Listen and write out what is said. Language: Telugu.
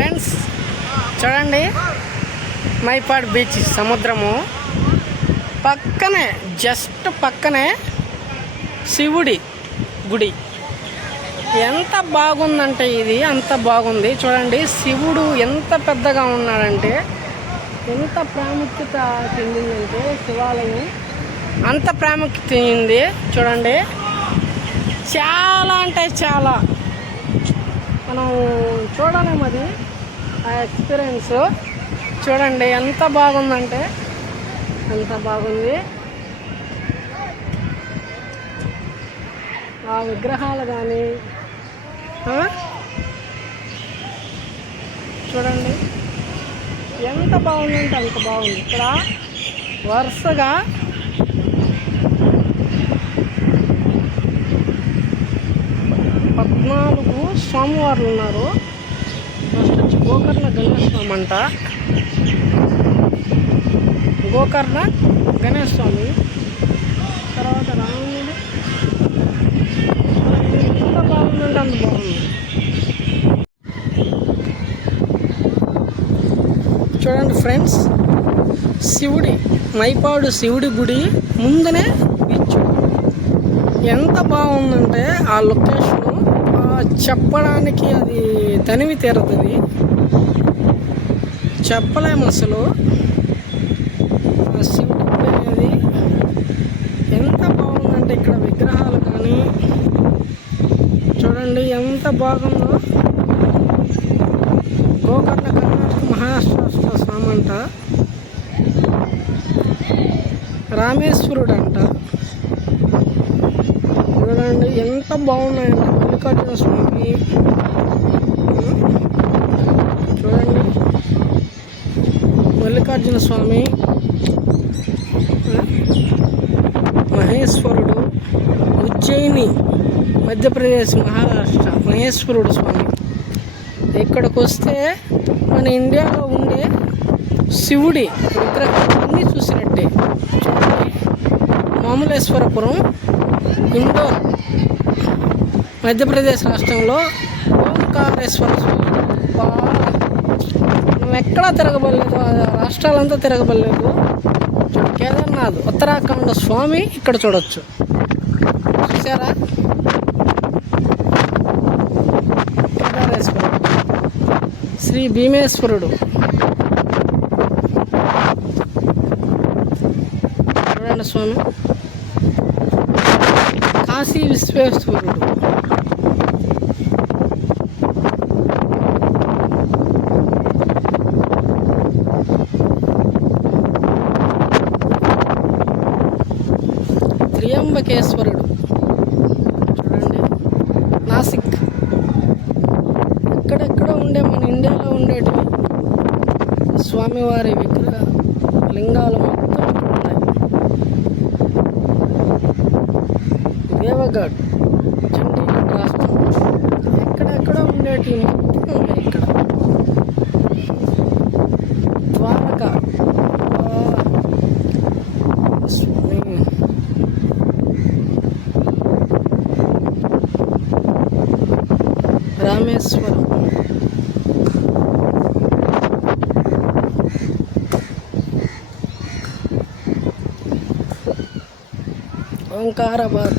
ఫ్రెండ్స్ చూడండి, మైపాడ్ బీచ్ సముద్రము పక్కనే, జస్ట్ పక్కనే శివుడి గుడి. ఎంత బాగుందంటే ఇది అంత బాగుంది. చూడండి శివుడు ఎంత పెద్దగా ఉన్నాడంటే, ఎంత ప్రాముఖ్యత చెందిందంటే శివాలయం అంత ప్రాముఖ్యత చెందింది. చూడండి చాలా అంటే చాలా మనం చూడలేము అది, ఆ ఎక్స్పీరియన్స్. చూడండి ఎంత బాగుందంటే ఎంత బాగుంది. ఆ విగ్రహాలు కానీ చూడండి ఎంత బాగుందంటే అంత బాగుంది. ఇక్కడ వరుసగా పద్నాలుగు స్వామివార్లు ఉన్నారు. ఫస్ట్ వచ్చి గోకర్ణ గణేష్ స్వామి అంట, గోకర్ణ గణేష్ స్వామి, తర్వాత రాముడు. ఎంత బాగుందంటే అంత బాగుంది. చూడండి ఫ్రెండ్స్, శివుడి మైపాడు శివుడి గుడి ముందునే బీచ్. ఎంత బాగుందంటే ఆ లొకేషను చెప్పడానికి అది తనివి తీరుతుంది, చెప్పలేము అసలు. ఆ శివుడి గుడి అనేది ఎంత బాగుందంటే ఇక్కడ విగ్రహాలు కానీ చూడండి ఎంత బాగుందో. గోకర్ణ కర్ణాటక మహారాష్ట్ర స్వామి అంట, రామేశ్వరుడు అంట. చూడండి ఎంత బాగున్నాయంటే మల్లికార్జున స్వామి. చూడండి మల్లికార్జున స్వామి, మహేశ్వరుడు, ఉజ్జయిని మధ్యప్రదేశ్ మహారాష్ట్ర మహేశ్వరుడు స్వామి. ఇక్కడికి వస్తే మన ఇండియాలో ఉండే శివుడి విగ్రహాలన్నీ చూసినట్టే. మామలేశ్వరపురం ఇండోర్ మధ్యప్రదేశ్ రాష్ట్రంలో ఓంకారేశ్వర స్వామి. మనం ఎక్కడా తిరగబడలేదు, రాష్ట్రాలంతా తిరగబడలేదు. కేదార్నాథ్ ఉత్తరాఖండ్ స్వామి ఇక్కడ చూడొచ్చు. చూసారా? కేదారేశ్వరుడు, శ్రీ భీమేశ్వరుడు చూడండి స్వామి, కాశీ విశ్వేశ్వరుడు, త్రియంబకేశ్వరుడు చూడండి, నాసిక్. ఎక్కడెక్కడ ఉండే మన ఇండియాలో ఉండేటివి స్వామివారి విగ్రహ లింగాలు మొత్తం ఉన్నాయి. దేవగఢ్ చండీగఢ్ రాష్ట్రం ఎక్కడెక్కడ ఉండేటివి మొత్తం ఉన్నాయి ఇక్కడ. ద్వారక స్వామి, రామేశ్వరం, ఓంకారాబాద్.